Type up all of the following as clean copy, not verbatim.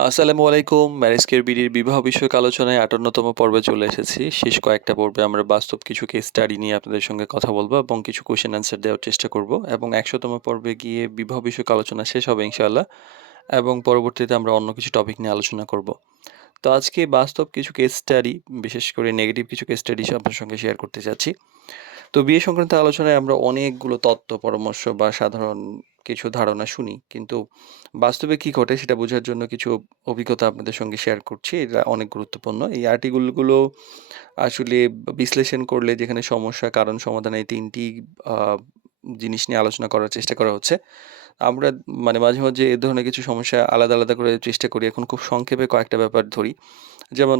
আসসালামু আলাইকুম। ম্যারেজ বিডির বিবাহ বিষয়ক আলোচনায় ৫৮তম পর্বে চলে এসেছি। শেষ কয়েকটা পর্বে আমরা বাস্তব কিছু কেস স্টাডি নিয়ে আপনাদের সঙ্গে কথা বলবো এবং কিছু কোয়েশ্চেন অ্যান্সার দেওয়ার চেষ্টা করব এবং ১০০তম পর্বে গিয়ে বিবাহ বিষয়ক আলোচনা শেষ হবে ইনশাআল্লাহ এবং পরবর্তীতে আমরা অন্য কিছু টপিক নিয়ে আলোচনা করব। তো আজকে বাস্তব কিছু কেস স্টাডি, বিশেষ করে নেগেটিভ কিছু কেস স্টাডি আপনার সঙ্গে শেয়ার করতে চাচ্ছি। তো বিয়ে সংক্রান্ত আলোচনায় আমরা অনেকগুলো তত্ত্ব, পরামর্শ বা সাধারণ কিছু ধারণা শুনি। কিন্তু বাস্তবে কি ঘটে সেটা বোঝার জন্য কিছু অভিজ্ঞতা আপনাদের সঙ্গে শেয়ার করছি। এটা অনেক গুরুত্বপূর্ণ। এই আর্টিকেলগুলো আসলে বিশ্লেষণ করলে যেখানে সমস্যা, কারণ, সমাধান এই ৩ টি আ জিনিস নিয়ে আলোচনা করার চেষ্টা করা হচ্ছে। আমরা মাঝে মাঝে এ ধরনের কিছু সমস্যা আলাদা করে চেষ্টা করি। এখন খুব সংক্ষেপে কয়েকটা ব্যাপার ধরি। যেমন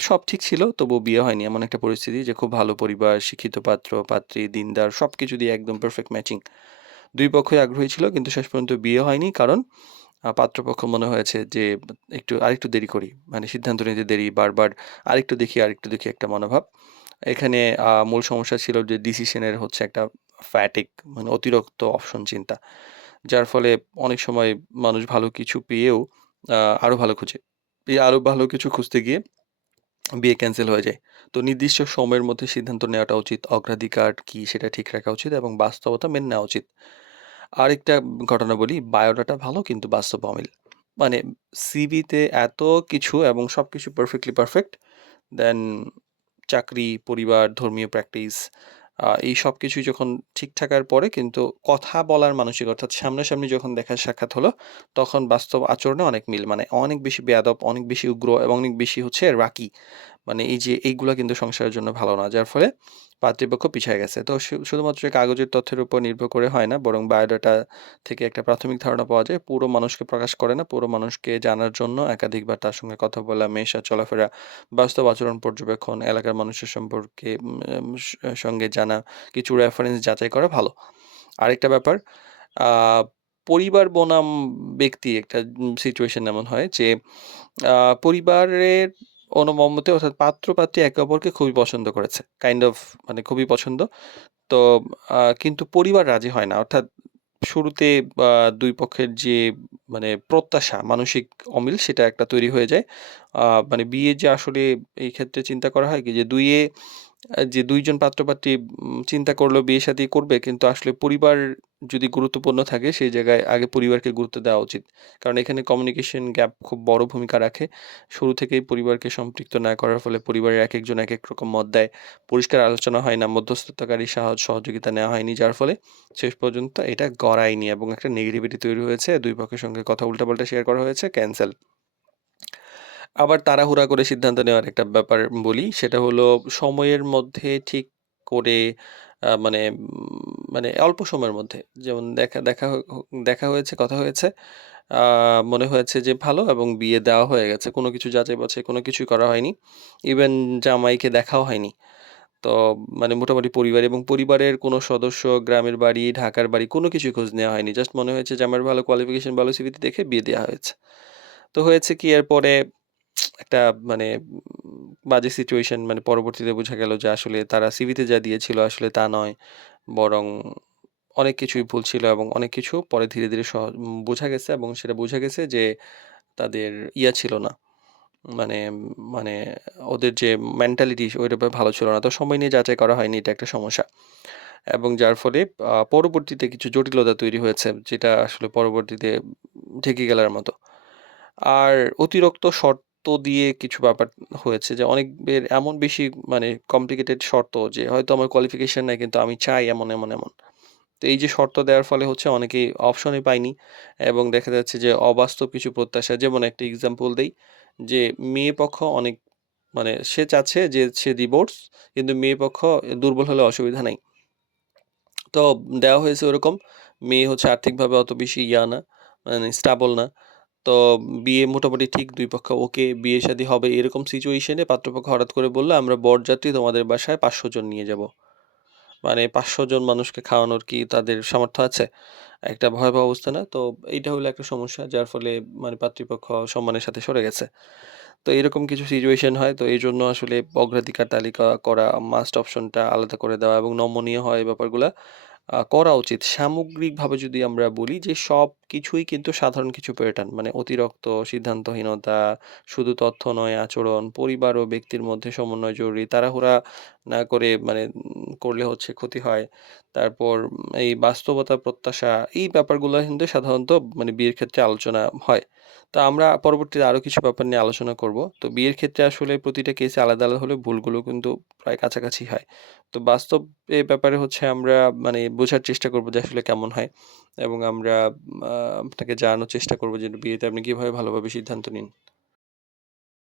সব ঠিক ছিল তবুও বিয়ে হয়নি। এমন একটা পরিস্থিতি যে খুব ভালো পরিবার, শিক্ষিত পাত্র-পাত্রী, দিনদার সবকিছু দিয়ে একদম পারফেক্ট ম্যাচিং। ২ পক্ষই আগ্রহী ছিল কিন্তু শেষ পর্যন্ত বিয়ে হয়নি। কারণ পাত্রপক্ষ মনে হয়েছে যে আরেকটু দেরি করি। মানে সিদ্ধান্ত নিতে দেরি, বারবার আরেকটু দেখি একটা মনোভাব। এখানে মূল সমস্যা ছিল যে ডিসিশনের হচ্ছে একটা ফ্যাটিগ, মানে অতিরিক্ত অপশন চিন্তা। যার ফলে অনেক সময় মানুষ ভালো কিছু পেয়েও আ আরো ভালো খোঁজে। আরো ভালো কিছু খুঁজতে গিয়ে বিয়ে ক্যানসেল হয়ে যায়। তো নির্দিষ্ট সময়ের মধ্যে সিদ্ধান্ত নেওয়াটা উচিত। অগ্রাধিকার কি সেটা ঠিক রাখা উচিত এবং বাস্তবতা মেনে নেওয়া উচিত। আরেকটা ঘটনা বলি, বায়োডাটা ভালো কিন্তু বাস্তব অমিল। মানে সিভিতে এত কিছু এবং সবকিছু পারফেক্ট। দেন চাকরি, পরিবার, ধর্মীয় প্র্যাকটিস এই সবকিছুই যখন ঠিক থাকার পরে কিন্তু কথা বলার মানসিকতা, অর্থাৎ সামনাসামনি যখন দেখা সাক্ষাৎ হলো, তখন বাস্তব আচরণে অনেক মিল। মানে অনেক বেশি বেয়াদব, অনেক বেশি উগ্র এবং অনেক বেশি হচ্ছে রাগী। মানে এই যে এইগুলা কিন্তু সংসারের জন্য ভালো না। যার ফলে পাত্রীপক্ষ পিছায় গেছে। তো শুধুমাত্র এই কাগজের তথ্যের উপর নির্ভর করে হয় না, বরং বায়োডাটা থেকে একটা প্রাথমিক ধারণা পাওয়া যায়। পুরো মানুষকে প্রকাশ করে না। পুরো মানুষকে জানার জন্য একাধিকবার তার সঙ্গে কথা বলা, মেশা, চলাফেরা, বাস্তব আচরণ পর্যবেক্ষণ, এলাকার মানুষের সম্পর্কে উম এম স সঙ্গে জানা, কিছু রেফারেন্স যাচাই করা ভালো। আরেকটা ব্যাপার, আ পরিবার বনাম ব্যক্তি একটা সিচুয়েশন এমন হয় যে আ পরিবারের অনুমতে, অর্থাৎ পাত্র-পাত্রী একে অপরকে খুবই পছন্দ করেছে। কাইন্ড অফ, মানে খুবই পছন্দ। তো কিন্তু পরিবার রাজি হয় না। অর্থাৎ শুরুতে আ ২ পক্ষের যে প্রত্যাশা, মানসিক অমিল সেটা একটা তৈরি হয়ে যায়। আ মানে বিয়ে যে আসলে এই ক্ষেত্রে চিন্তা করা হয় কি যে ২ এ যে ২ জন পাত্র-পাত্রী চিন্তা করলো বিয়ে-শাদী করবে, কিন্তু আসলে পরিবার যদি গুরুত্বপূর্ণ থাকে সেই জায়গায় আগে পরিবারকে গুরুত্ব দেওয়া উচিত। কারণ এখানে কমিউনিকেশন গ্যাপ খুব বড় ভূমিকা রাখে। শুরু থেকেই পরিবারকে সম্পৃক্ত না করার ফলে পরিবারের একেকজন একেক রকম মত দেয়। পরিষ্কার আলোচনা হয় না, মধ্যস্থতাকারী সহযোগিতা নেওয়া হয়নি। যার ফলে শেষ পর্যন্ত এটা গড়ায়নি এবং একটা নেগেটিভিটি তৈরি হয়েছে। ২ পক্ষের সঙ্গে কথা উল্টাপাল্টা শেয়ার করা হয়েছে, ক্যানসেল। আবার তাড়াহুড়া করে সিদ্ধান্ত নেওয়ার একটা ব্যাপার বলি, সেটা হলো সময়ের মধ্যে ঠিক করে মানে অল্প সময়ের মধ্যে, যেমন দেখা হয়েছে, কথা হয়েছে, আ মনে হয়েছে যে ভালো এবং বিয়ে দেওয়া হয়ে গেছে। কোনো কিছু যাচাই-বাছাই কোনো কিছুই করা হয়নি। ইভেন জামাইকে দেখাও হয়নি। তো মোটামুটি পরিবারের কোনো সদস্য, গ্রামের বাড়ি, ঢাকার বাড়ি কোনো কিছুই খোঁজ নেওয়া হয়নি। জাস্ট মনে হয়েছে জামাইয়ের ভালো কোয়ালিফিকেশন, ভালো সিভিতে দেখে বিয়ে দেয়া হয়েছে। তো হয়েছে কি এরপরে একটা বাজে সিচুয়েশন, পরবর্তীতে বোঝা গেল যে আসলে তারা সিভিতে যা দিয়েছিল আসলে তা নয়। বরং অনেক কিছুই ভুল ছিল এবং অনেক কিছু পরে ধীরে ধীরে বোঝা গেছে এবং সেটা বোঝা গেছে যে তাদের ছিল না। মানে মানে ওদের যে মেন্টালিটি ওইটা ভালো ছিল না। তো সময় নিয়ে যাচাই করা হয়নি, এটা একটা সমস্যা। এবং যার ফলে পরবর্তীতে কিছু জটিলতা তৈরি হয়েছে যেটা আসলে পরবর্তীতে ঠেকে গেলার মতো। আর অতিরিক্ত শর্ত দিয়ে কিছু ব্যাপার হয়েছে যে অনেকের এমন বেশি কমপ্লিকেটেড শর্ত যে হয়তো আমার কোয়ালিফিকেশন নাই কিন্তু আমি চাই এমন। তো এই যে শর্ত দেওয়ার ফলে হচ্ছে অনেকেই অপশনই পায়নি এবং দেখা যাচ্ছে যে অবাস্তব কিছু প্রত্যাশা, যেমন একটা এক্সাম্পল দেই যে মেয়ে পক্ষ অনেক, সে চাচ্ছে যে সে ডিভোর্স, কিন্তু মেয়ে পক্ষ দুর্বল হলে অসুবিধা নাই। তো দেওয়া হয়েছে ওরকম। মেয়ে হচ্ছে আর্থিকভাবে অত বেশি না, স্টেবল না। তো বিয়ে মোটামুটি ঠিক, ২ পক্ষ ওকে, বিয়ে-শাদী হবে, এরকম সিচুয়েশন এ পাত্রপক্ষ হঠাৎ করে বলল, "আমরা বরযাত্রী তোমাদের বাসায় ৫০০ জন নিয়ে যাবো।" ৫০০ জন মানুষকে খাওয়ানোর কি তাদের সামর্থ্য আছে? একটা ভয়াবহ অবস্থা না? তো এইটা হলো একটা সমস্যা, যার ফলে পাত্রীপক্ষ সম্মানের সাথে সরে গেছে। তো এরকম কিছু সিচুয়েশন হয়। তো এইজন্য আসলে অগ্রাধিকার তালিকা করা, মাস্ট অপশনটা আলাদা করে দেওয়া এবং নমনীয় হয় এই ব্যাপারগুলা। করা উচিত। সামগ্রিকভাবে যদি আমরা বলি যে সবকিছুই কিন্তু সাধারণ কিছু প্যাটার্ন। মানে অতিরিক্ত সিদ্ধান্তহীনতা, শুধু তথ্য নয় আচরণ, পরিবার ও ব্যক্তির মধ্যে সমন্বয় জরুরি। তাড়াহুড়া না করে মানে করলে হচ্ছে ক্ষতি হয়। তারপর এই বাস্তবতা, প্রত্যাশা এই ব্যাপারগুলা কিন্তু সাধারণত মানে বিয়ের ক্ষেত্রে আলোচনা হয়। তো আমরা পরবর্তীতে আরো কিছু ব্যাপার নিয়ে আলোচনা করব। তো বিয়ের ক্ষেত্রে আসলে প্রতিটা কেসে আলাদা, আলাদা হলেও ভুলগুলো কিন্তু প্রায় কাছাকাছি হয়। তো বাস্তব এ ব্যাপারে হচ্ছে আমরা মানে বোঝার চেষ্টা করব যে আসলে কেমন হয় এবং আমরা আপনাকে জানানোর চেষ্টা করব যে বিয়েতে আপনি কিভাবে ভালোভাবে সিদ্ধান্ত নিন।